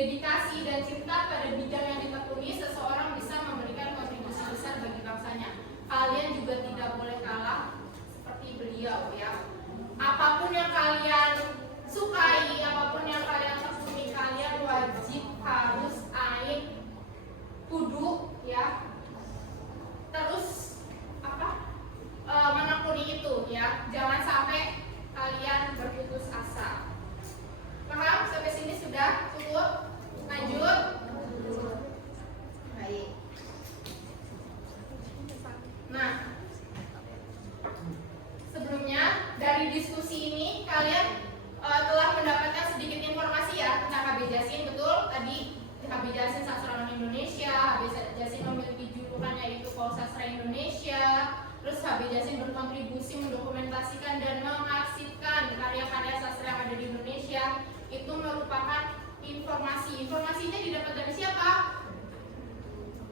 dedikasi dan cinta pada bidang yang ditekuni, seseorang bisa memberikan kontribusi besar bagi bangsanya. Kalian juga tidak boleh kalah seperti beliau ya. Apapun yang kalian sukai, apapun yang kalian tekuni, kalian wajib harus kudu ya terus menekuni itu ya. Jangan sampai kalian berputus asa. Paham? Sampai sini sudah cukup? Lanjut. Baik. Nah, sebelumnya dari diskusi ini kalian telah mendapatkan sedikit informasi ya tentang HB Jasin. Betul? Tadi HB Jasin Sastrawan Indonesia, HB Jasin memiliki julukan yaitu Pausastra Indonesia. Terus HB Jasin berkontribusi mendokumentasikan dan mengarsipkan karya-karya sastra yang ada di Indonesia. Itu merupakan informasi. Informasinya didapat dari siapa?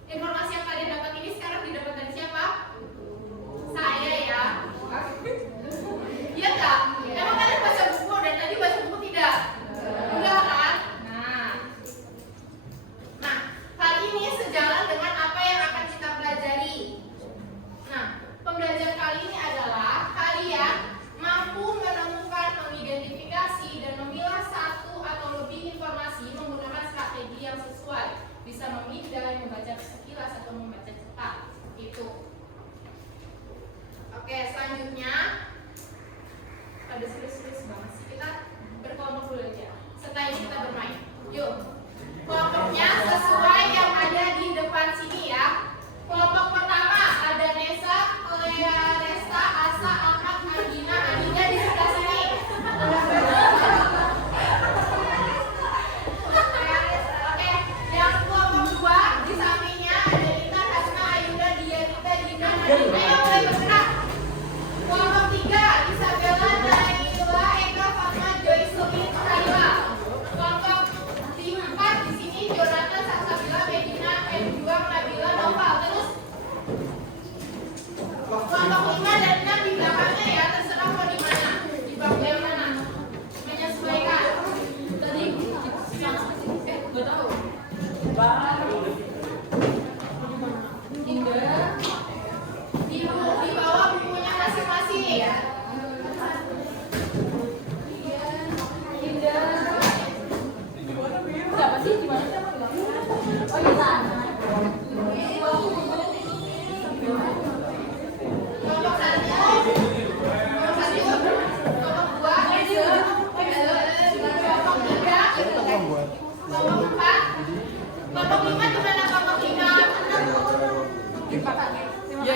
Informasi yang kalian dapat ini sekarang didapat dari siapa? Saya ya. Iya nggak? Emang kalian baca buku dan tadi baca buku tidak? Enggak kan? Nah, kali ini sejalan dengan apa yang akan kita pelajari. Nah, pembelajaran kali ini adalah kalian mampu menemukan, mengidentifikasi dan memilah satu atau lebih informasi menggunakan strategi yang sesuai. Bisa memindai, membaca sekilas atau membaca cepat. Itu. Oke, selanjutnya ada serius-serius banget sih. Kita berkelompok dulu aja. Setelah ini kita bermain. Yuk. Kelompoknya sesuai yang ada di depan sini ya. Kelompok pertama ada Nesa, Lea, Resta, Asa, Ahmad, Andina. Andina di sebelah sini. Oke, yang kelompok dua di sampingnya ada Lita, Hasna, Ayunda, Dianita, Dina, Nadine. Ayo mulai bergerak. Kelompok tiga Isabella, Naila, Eka, Fatma, Joyce, Lumi, Kaila. Kelompok empat di sini Jonathan, Salsabila, Medina, Juang, Nabila, Nova. Terus kelompok 5 dan 6 di belakangnya ya, terserah mau di mana, di bangku yang mana, menyesuaikan. Tadi nggak tahu. Di bawah bukunya masing-masing ya. Siapa sih? Gimana siapa? Oh iya. Kelompok satu, kelompok dua, kelompok tiga, kelompok empat, kelompok lima di mana kelompok lima? Ya.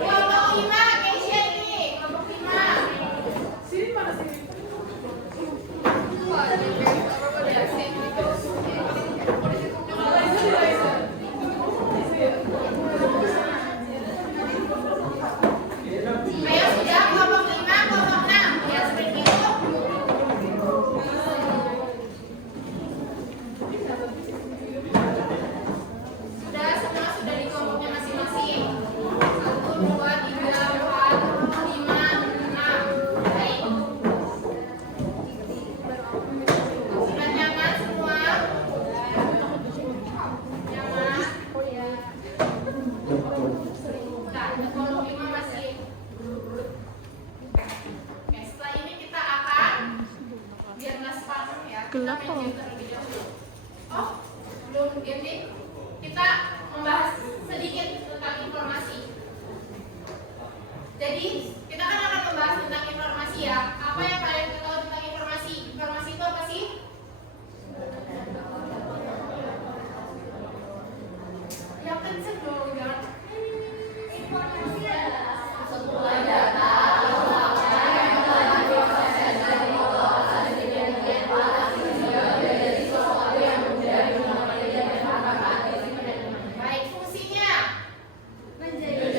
Kelompok lima, Keisha ini, kelompok lima. Sini mana sini? Ayo sudah kelompok 5, kelompok 6 ya seperti itu. Sudah semua sudah di kelompoknya masing-masing. 1, 2, 3, 4, 5, 6. Baik. Sudah nyaman semua? Nyaman? Nah, kelompok 5 masih. Oke, setelah ini kita akan biar nggak separuh ya. Kita main game terlebih dahulu. Oh, belum game nih. Kita membahas sedikit tentang informasi. Jadi kita kan akan membahas tentang informasi ya. Apa yang kalian ketahui tentang informasi? Informasi itu apa sih? Yang kenceng dong, jangan. Informasi adalah sebuah data. Baik, fungsinya menjadi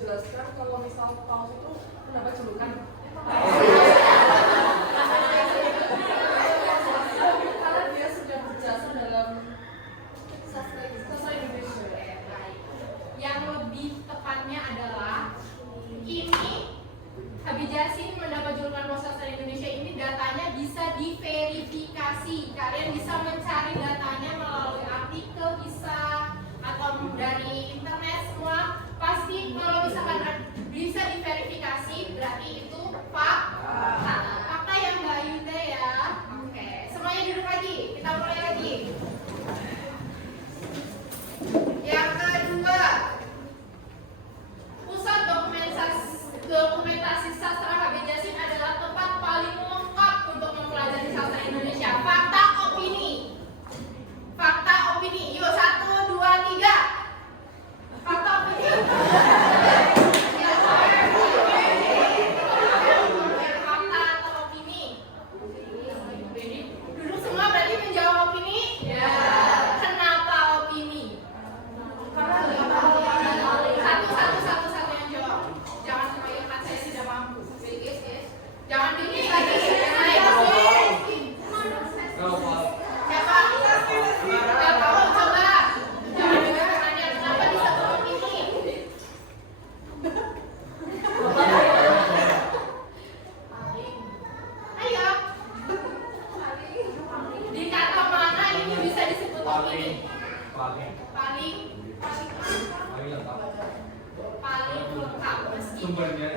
dijelaskan kalau misal paus itu mendapat julukan karena dia sudah berjasa dalam sastra Indonesia. Yang lebih tepatnya adalah ini Habib Yasin mendapat julukan paus sastra Indonesia ini datanya bisa diverifikasi. Kalian bisa mencari datanya melalui artikel bisa atau dari internet semua. Pasti kalau misalkan bisa diverifikasi berarti itu fakta yang Mbak Yuda ya. Oke, semuanya duduk lagi. Kita mulai lagi. Yang kedua, pusat dokumentasi sastra Habib Yasin adalah tempat paling lengkap untuk mempelajari sastra Indonesia. Fakta opini. Yuk 1, 2, 3. Fakta opini. Fakta atau opini? Duduk semua berarti menjawab opini? Ya. Kenapa opini? Satu yang jawab. Jangan semuanya kan saya tidak mampu. Jangan dingin lagi. Siapa? Gak tahu, coba. Jangan juga nanya kenapa disebut opini. Ayo. Di kata mana ini bisa disebut opini? Paling lengkap. Sumbernya.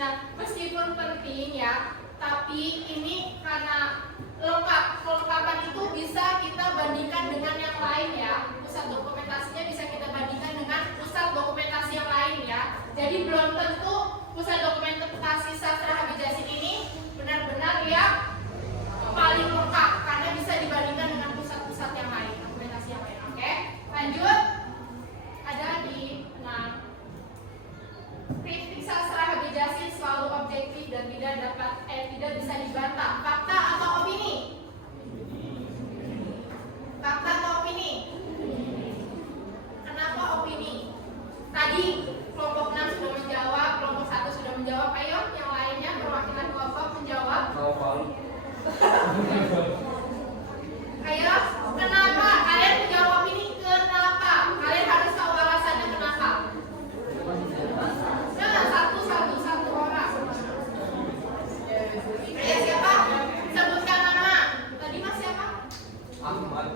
Nah, meskipun penting ya, tapi ini karena kelengkapan itu bisa kita bandingkan dengan yang lain ya. Pusat dokumentasinya bisa kita bandingkan dengan pusat dokumentasi yang lain ya. Jadi belum tentu pusat dokumentasi sastra Habib Yasin ini benar-benar yang paling lengkap karena bisa dibandingkan dengan pusat-pusat yang lain, dokumentasi yang lain. Oke, lanjut. Ada lagi. Nah, kritik sastra Habib Yasin selalu objektif dan tidak bisa dibantah. Fakta atau opini? Fakta atau opini? Kenapa opini? Tadi kelompok 6 sudah menjawab, kelompok 1 sudah menjawab. Ayo, yang lainnya perwakilan kelompok menjawab. Ayo, kenapa? Kalian menjawab ini kenapa? Kalian harus tahu alasannya kenapa. Nah, satu orang. Ayo siapa? Sebutkan nama. Tadi Mas siapa? Ahmad.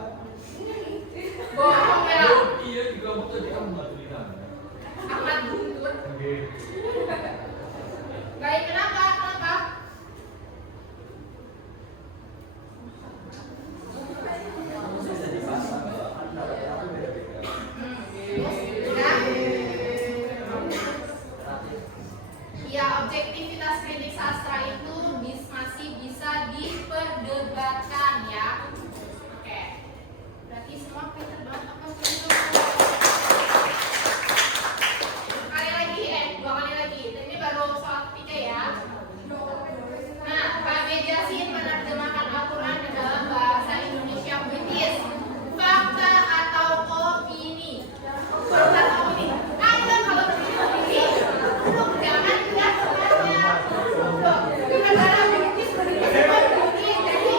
Bohong ya. Iya juga betul dia Ahmad Lina. Ahmad Guntur. Oke. Baik, kenapa? Ya, objektivitas kritik sastra itu masih bisa diperdebatkan ya. Oke. Berarti semua pinter banget apa dua kali lagi. Ini baru soal ketiga ya. Nah, Habib Yasin menerjemahkan Al-Quran ke dalam bahasa Indonesia British. Fakta atau opini? Fakta atau opini? Anda kalau opini, jangan lihat sebenarnya. Di negara British semua opini, jadi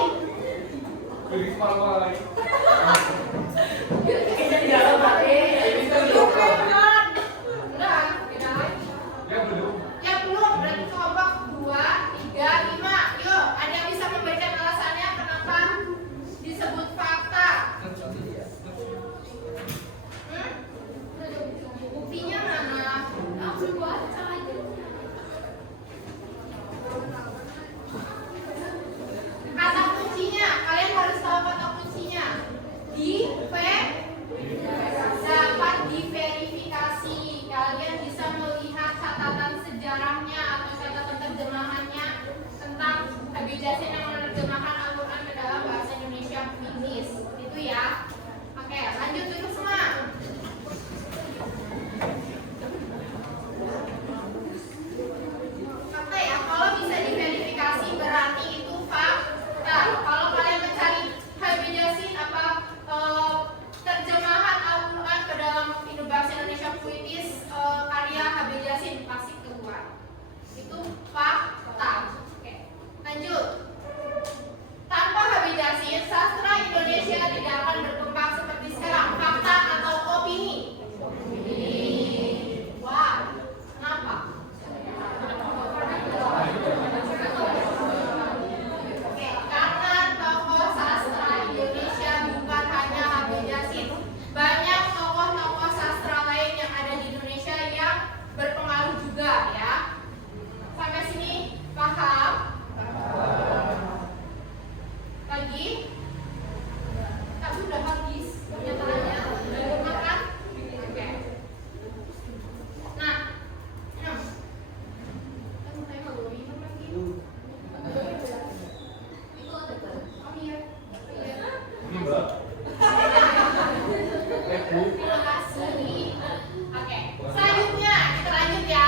Beri separuh lagi. Ya belum. Ya belum, berarti kelompok 2, 3, 5. Yuk, ada yang bisa memberikan alasannya kenapa disebut fakta? Buktinya mana? Langsung baca aja. Kata kuncinya, kalian harus tahu kata kuncinya. Dapat diverifikasi. Kalian bisa melihat catatan sejarahnya atau catatan terjemahannya tentang Habib Yasin yang menerjemahkan Al-Quran ke dalam bahasa Indonesia British. Itu ya. Oke, lanjut dulu semua. Fakta ya, kalau bisa diverifikasi berarti itu fakta. Kalau kalian mencari Habib Yasin apa berpengaruh juga ya. Sampai sini paham? Lagi? Tapi udah habis pernyataannya. Udah makan? Oke. Nah, kan saya mau minum lagi. Oh iya. Ini mbak. Terima kasih. Oke. Selanjutnya kita lanjut ya.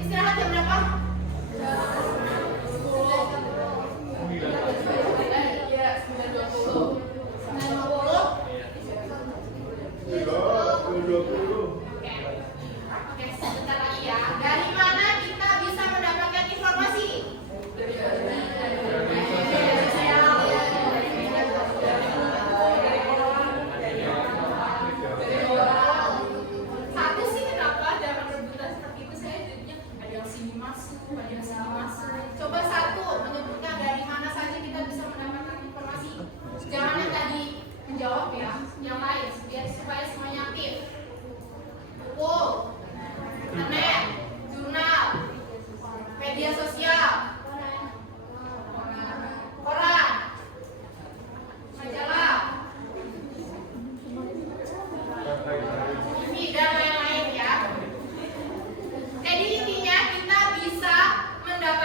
Istirahat jam berapa? Iya, 9.20. 9.20. Oke. Oke, sebentar lagi ya. Dari mana kita bisa mendapatkan informasi? Satu sih kenapa jangan rebutan seperti itu, saya jadinya ada yang sini masuk, ada yang sini masuk. Coba satu menyebutkan dari mana saja kita bisa mendapatkan informasi. Jangan yang tadi menjawab ya, yang lain biar supaya semuanya aktif. Buku, internet, jurnal, media sosial, koran, majalah, TV dan lain-lain ya. Jadi intinya kita bisa mendapatkan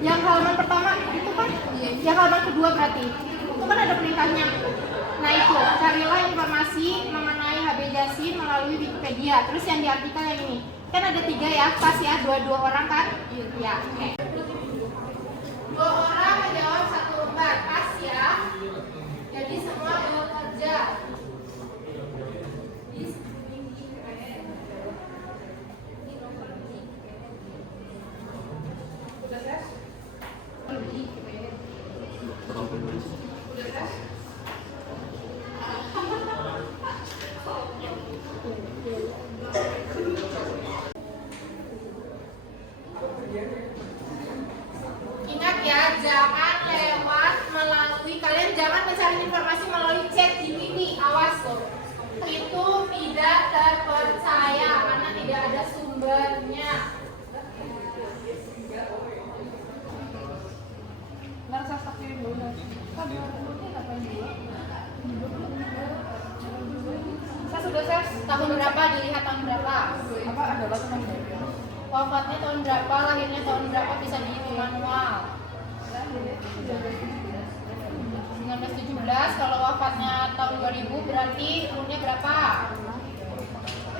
Yang halaman pertama itu kan, yang halaman kedua berarti itu kan ada perintahnya. Nah itu, carilah informasi mengenai HB Jasin melalui Wikipedia. Terus yang di artikel yang ini kan ada 3 ya, pas ya, 2 orang kan? Iya. Oke. 2 orang menjawab 1 lembar, pas ya. Jadi semua bekerja. Ingat ya, jangan lewat melalui, kalian jangan mencari informasi melalui chat GPT, awas loh. Itu tidak terpercaya karena tidak ada sumbernya. Saya sudah saya tahun berapa, dilihat tahun berapa? Apa ada tahun berapa? Wafatnya tahun berapa, lahirnya tahun berapa, bisa dihitung manual. 1917, kalau wafatnya tahun 2000 berarti umurnya berapa?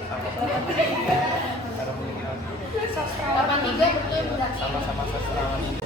83 betul berarti. Sama-sama sastrawan ini.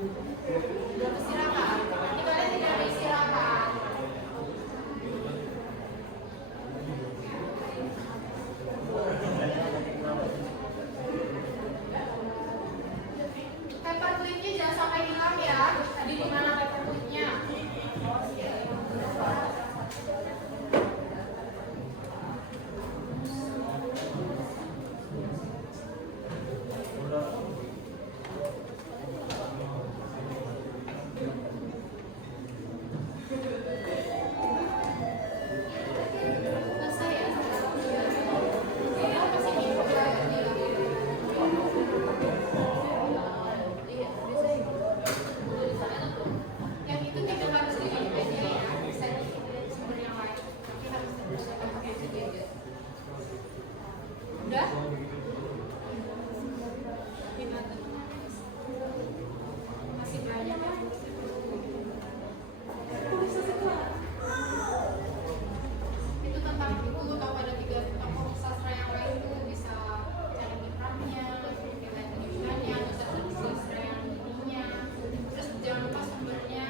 Beristirahat. Nanti kalian tidak beristirahat. Paper clipnya jangan sampai hilang ya. Tadi di mana paper clipnya? Selesai ya? Iya, masih minggu lagi. Yang itu tidak harus di Wikipedia ya, bisa di sumber yang lain. Tapi harus pakai gadget. Udah? Masih banyak ya? Itu tentang buku, kalau ada 3 tokoh sastra yang lain tuh bisa cari kiprahnya, kita pendidikannya, terus ada sastra yang ininya, terus jangan lupa sumbernya.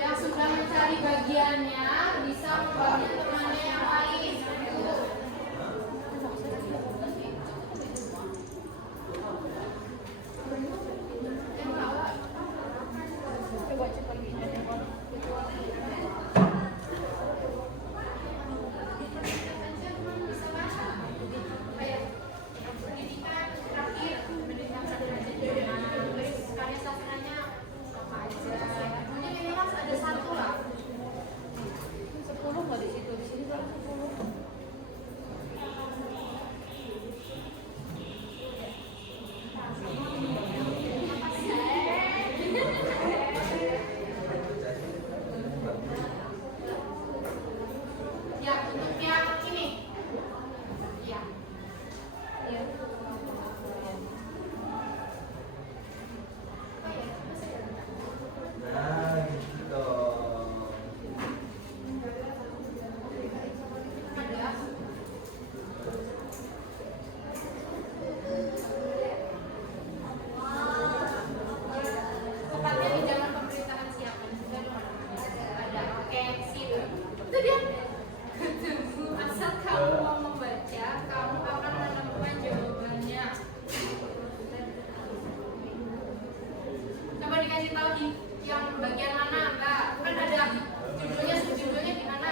Yang sudah mencari bagiannya bisa membagikan temannya yang lain. Coba cek lagi. Bisa baca. Kayak pendidikan terakhir, pendidikan sederajat gimana, terus karya sastranya apa aja. Mungkin minimal ada 1 lah. 10 nggak di situ? Di sini baru 10. Ya, untuk yang ini. Ya. Iya. Oh ya, masih ada. Nah, gitu dong. Ada. Tepatnya di zaman pemerintahan siapa? Juga dong ada. Oke, situ. Itu dia. Tunggu, asal kamu mau membaca, kamu akan menemukan jawabannya. Coba dikasih tahu di yang bagian mana, Mbak? Kan ada judulnya, subjudulnya di mana?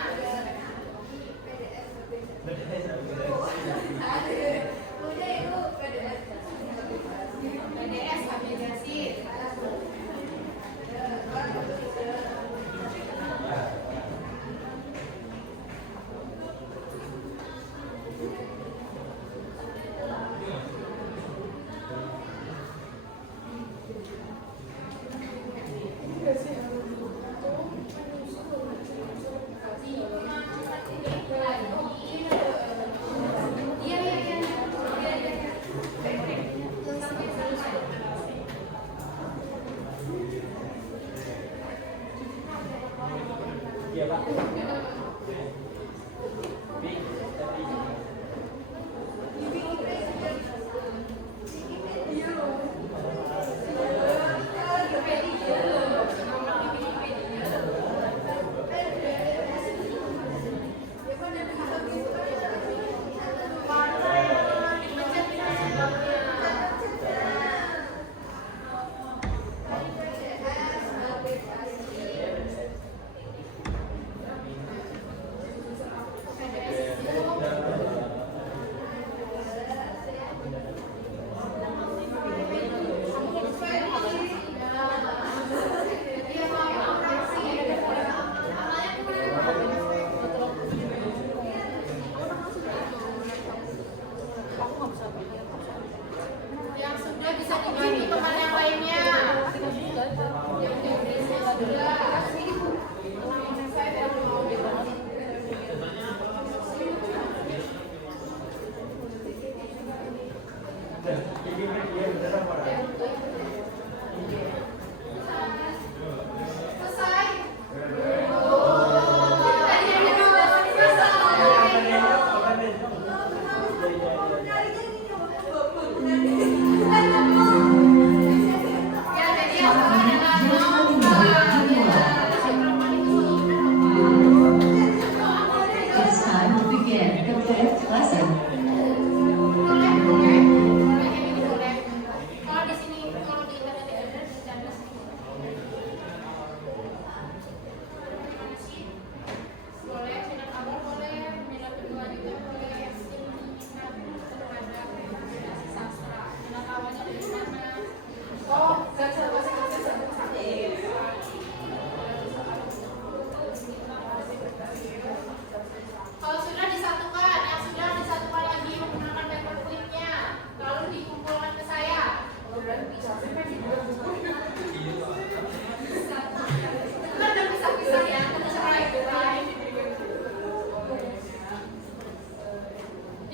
PDS, aplikasi.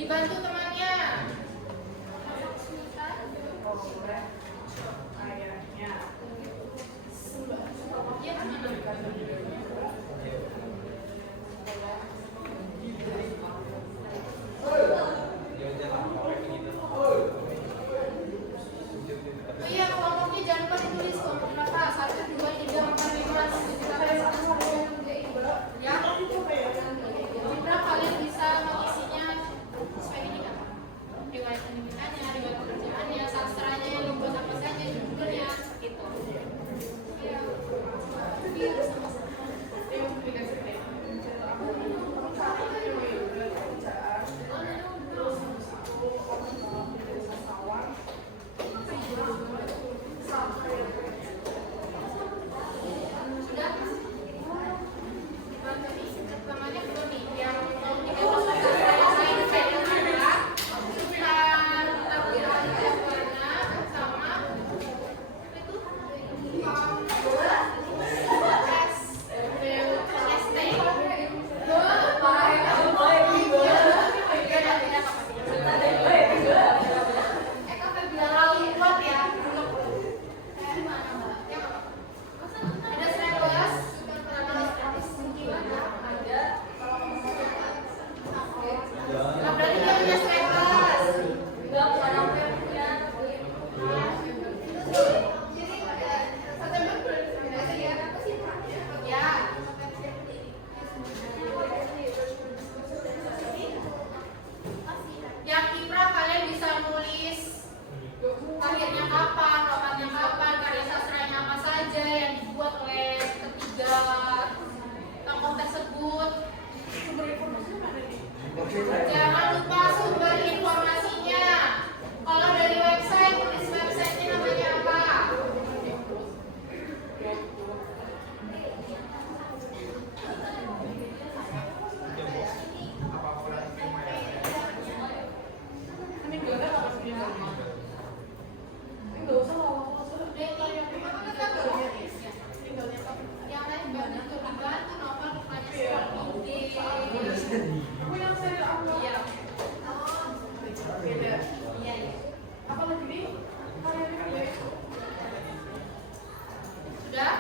Dibantu temannya. Ya, oh iya, kelompoknya jangan lupa ditulis kelompok berapa? 1, 2, 3, 4, 5, 6, 7, 8, 9, 10. Ya. Berapa kalian bisa mengisinya sesuai ini kan? Riwayat pendidikannya, riwayat pekerjaannya, sastranya, yang dibuat apa saja, judulnya, gitu. Iya. Iya, sama-sama. Sudah? Namanya belum nih, yang mau 13 lain saya adalah surat takbir al-Jamaah sama itu yang kiprah kalian bisa nulis akhirnya kapan, rokannya kapan, karya sastranya apa saja yang dibuat oleh ketiga tokoh tersebut. Jangan lupa sumber informasinya. Kalau dari website, tulis websitenya namanya apa? Yang lain banyak dibantu novel bukannya seperti ide. Iya. Iya, iya. Sudah?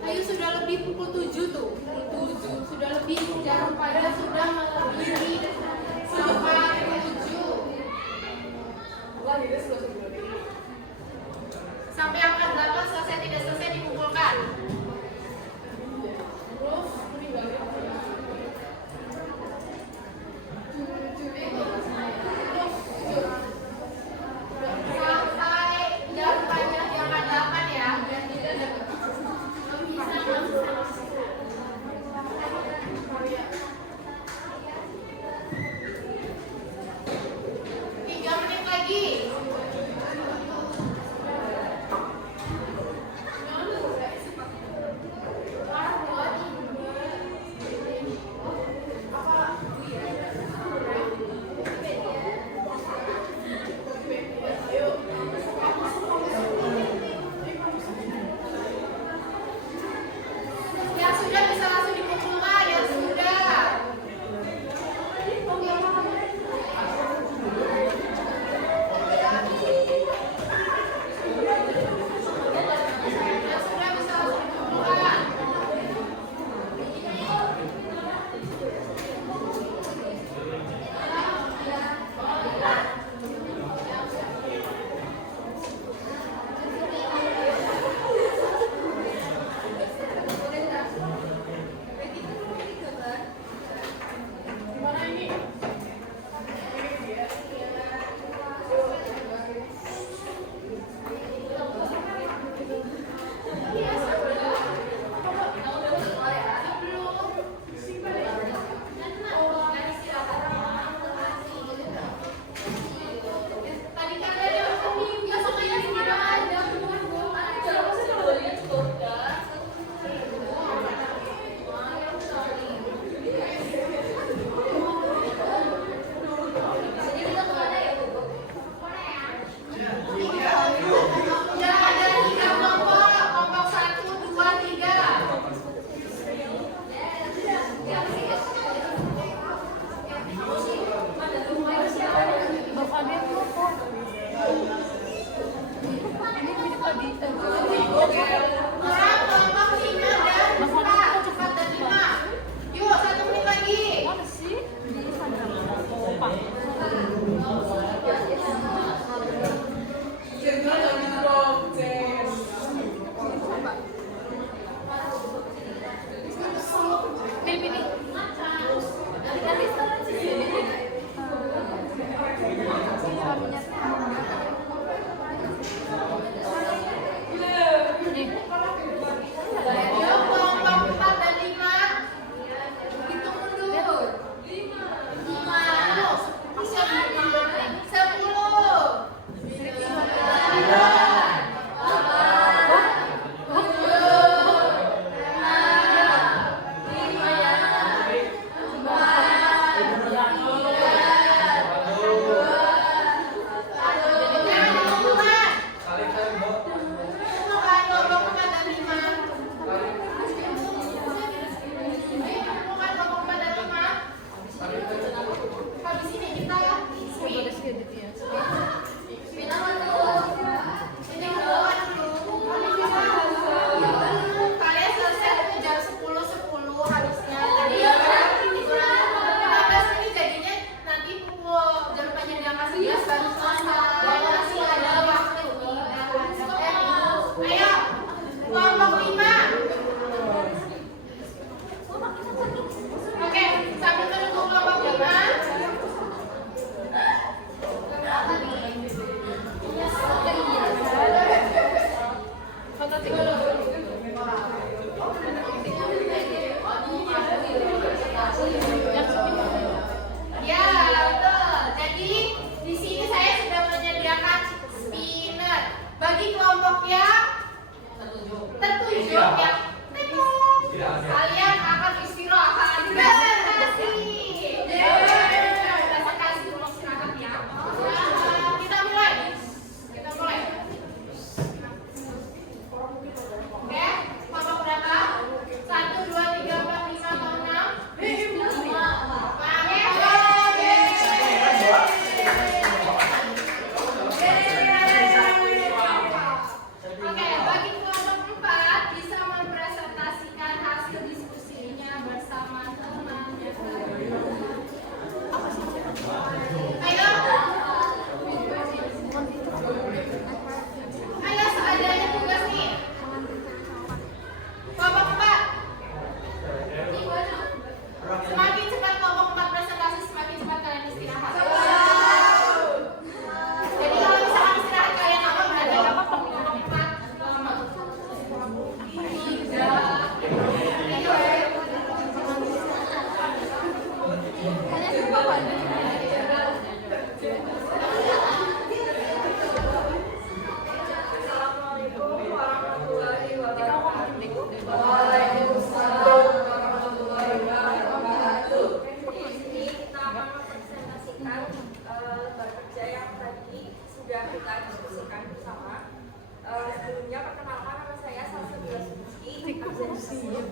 Ayo, sudah lebih pukul 7 tuh. Pukul 7 sudah lebih, jangan pada sudah melebihi sampai 7. Sampai angka 8 selesai tidak selesai dikumpulkan. Sampai jangan panjang di angka 8 ya. Tiga menit lagi.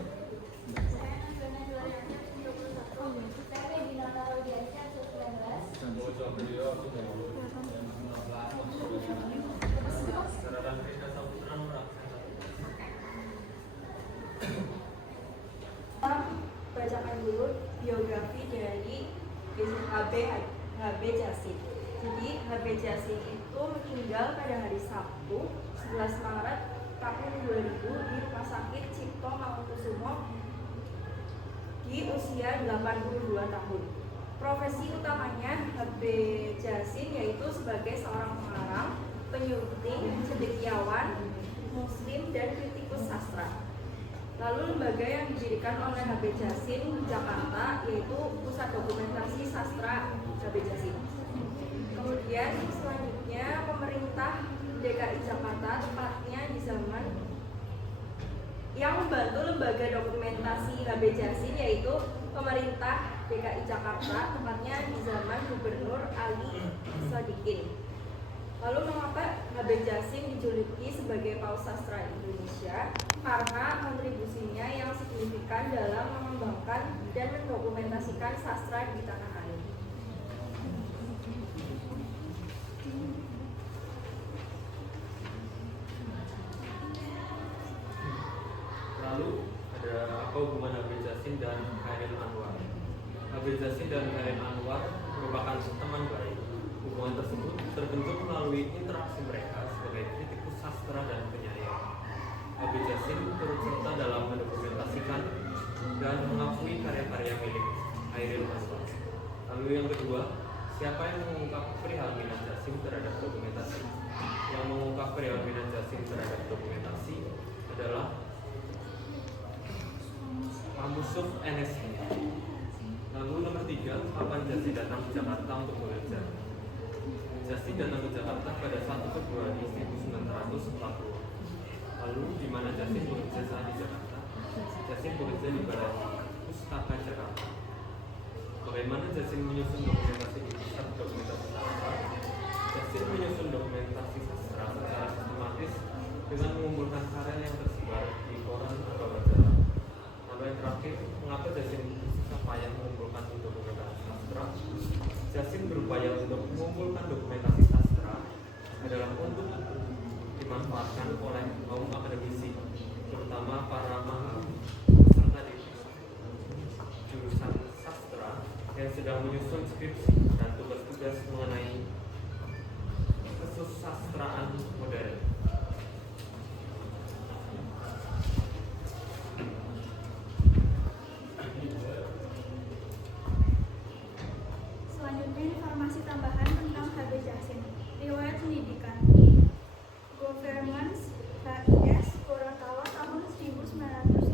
Saya Nagana 2021. Saya Regina Karodiansyah 19. Bacakan dulu biografi dari HB Jasin. Jadi HB Jasin itu meninggal pada hari Sabtu 11 Maret tahun 2000 di Rumah Sakit Cipto Mangunkusumo di usia 82 tahun. Profesi utamanya HB Jasin yaitu sebagai seorang pengarang, penyunting, cendekiawan, muslim, dan kritikus sastra. Lalu lembaga yang didirikan oleh HB Jasin di Jakarta yaitu Pusat Dokumentasi Sastra HB Jasin. Kemudian selanjutnya pemerintah DKI Jakarta, tepatnya di zaman yang membantu lembaga dokumentasi HB Jasin yaitu pemerintah DKI Jakarta, tepatnya di zaman Gubernur Ali Sadikin. Lalu mengapa HB Jasin dijuluki sebagai Paus Sastra Indonesia? Karena kontribusinya yang signifikan dalam mengembangkan dan mendokumentasikan sastra di tanah air. Lalu ada apa hubungan HB Jasin dan Khairil Anwar? HB Jasin dan Khairil Anwar merupakan teman baik. Hubungan tersebut terbentuk melalui interaksi mereka sebagai kritikus sastra dan penyair. HB Jasin turut serta dalam mendokumentasikan dan mengakui karya-karya milik Khairil Anwar. Lalu yang kedua, siapa yang mengungkap perihal minat Jasin terhadap dokumentasi? Yang mengungkap perihal minat Jasin terhadap dokumentasi adalah Pak Musuf NSI. Lalu nomor 3, kapan Jasin datang ke Jakarta untuk bekerja? Jasin datang ke Jakarta pada 1 Februari 1940. Lalu di mana Jasin bekerja saat di Jakarta? Jasin bekerja di Balai Pustaka Jakarta. Bagaimana Jasin menyusun dokumentasi di Pusat Dokumentasi Sastra? Jasin menyusun dokumentasi sastra secara sistematis dengan mengumpulkan karya yang tersebar di koran atau majalah. Lalu yang terakhir, mengapa Jasin susah payah mengumpulkan dokumentasi sastra? Jasin berupaya untuk mengumpulkan dokumentasi sastra adalah untuk dimanfaatkan oleh kaum akademisi, terutama para peserta di jurusan sastra yang sedang menyusun skripsi dan tugas-tugas mengenai kesusastraan modern. Selanjutnya informasi tambahan tentang HB Jasin. Riwayat pendidikan. Governments HIS Gorontalo tahun 1932.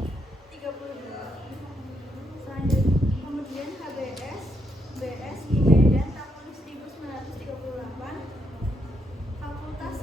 Selanjutnya, kemudian HBS BS di Medan tahun 1938. Fakultas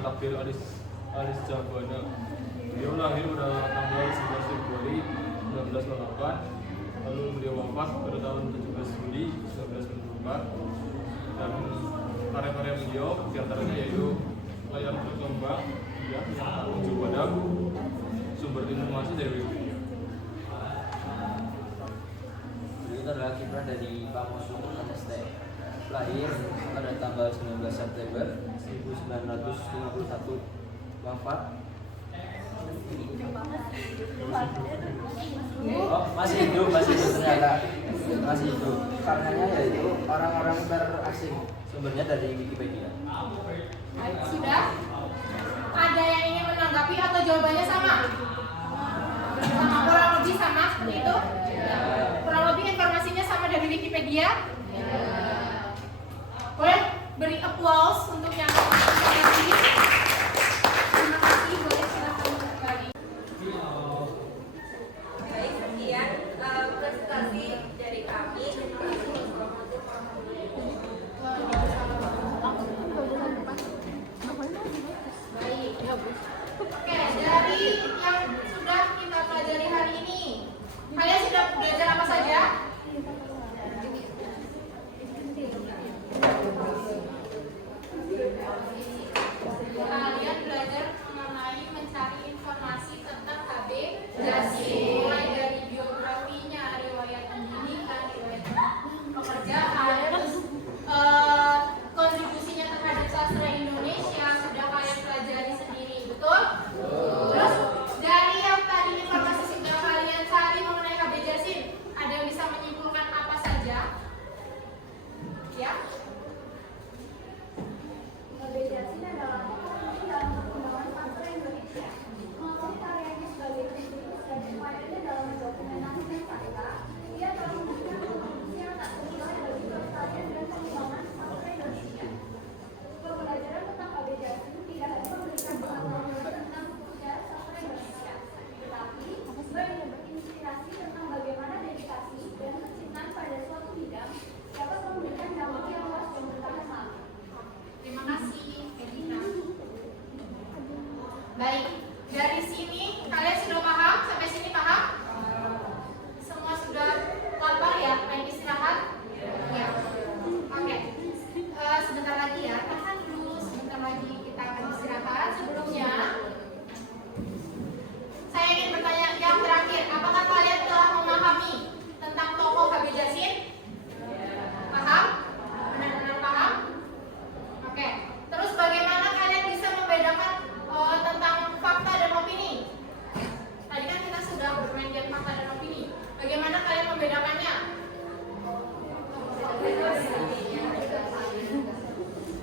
Al-Takbir Alis Jabana. Beliau lahir pada tanggal 11 Februari 1908, lalu beliau wafat pada tahun 17 Juli 1994. Dan karya-karya beliau diantaranya yaitu Layar Berkembang, ya, yang merujuk pada sumber informasi dari Wikipedia. Beliau adalah kiprah dari Pak Mosung MST. Lahir pada tanggal 19 September 1951. Wafat. Oh, masih hidup ternyata. Masih hidup. Karenanya yaitu orang-orang terasing. Sumbernya dari Wikipedia. Sudah? Ada yang ingin menanggapi atau jawabannya sama? Sama, kurang lebih sama seperti itu? Kurang lebih informasinya sama dari Wikipedia? Boleh beri applause untuk yang terima kasih, boleh silakan kembali. Baik, sekian presentasi dari kami. Baik. Oke, dari yang sudah kita pelajari hari ini, kalian sudah belajar apa saja? Kalian belajar mengenai mencari informasi tentang HB Jasin, mulai dari biografinya, riwayat pendidikan, riwayat pekerjaan, terus kontribusinya terhadap sastra Indonesia sudah kalian pelajari sendiri, betul? Terus dari yang tadi informasi sudah kalian cari mengenai HB Jasin, ada yang bisa menyimpulkan apa saja? Ya? HB Jasin adalah tokoh dalam perkembangan sastra Indonesia. Melalui karyanya sebagai kritikus dan upayanya dalam mendokumentasikan fakta, ia telah memberikan kontribusi yang tak ternilai bagi pelestarian dan pengembangan sastra Indonesia. Pembelajaran tentang HB Jasin tidak hanya memberikan pengetahuan tentang sejarah sastra Indonesia, tetapi juga berinspirasi tentang bagaimana dedikasi dan kecintaan pada suatu bidang dapat memberikan dampak yang luas dan bertahan lama. Terima kasih, Edina. Baik, dari sini kalian sudah paham? Sampai sini paham? Semua sudah lapar ya? Pengen istirahat? Ya. Oke. Sebentar lagi ya, tahan dulu. Sebentar lagi kita akan istirahat. Sebelumnya, saya ingin bertanya yang terakhir. Apakah kalian telah memahami tentang tokoh HB Jasin? Paham? Benar-benar paham? Oke, terus bagaimana kalian bisa membedakan tentang fakta dan opini? Tadi kan kita sudah bermain game fakta dan opini. Bagaimana kalian membedakannya?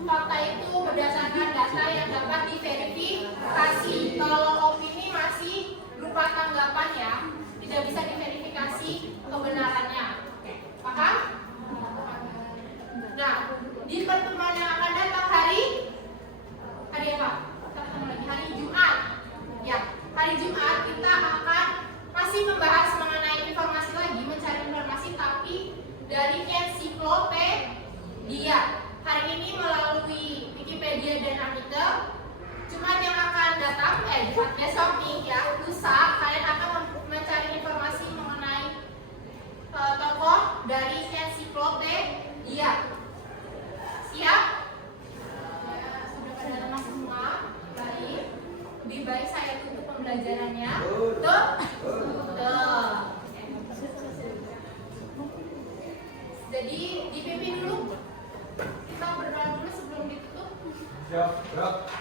Fakta itu berdasarkan data yang dapat diverifikasi. Kalau opini masih berupa tanggapan ya, tidak bisa diverifikasi kebenarannya. Oke, paham? Nah, di pertemuan yang akan datang hari apa? Kita ketemu lagi hari Jumat. Ya, hari Jumat kita akan masih membahas mengenai informasi lagi, mencari informasi tapi dari ensiklopedia. Hari ini melalui Wikipedia dan artikel. Jumat yang akan datang, Jumat besok nih ya, lusa kalian akan mencari informasi mengenai tokoh dari ensiklopedia. Siap? Sudah pada lemas semua? Baik. Lebih baik saya tutup pembelajarannya. Tuh? Tuh. Jadi dipimpin dulu. Kita berdoa dulu sebelum ditutup. Siap, gerak.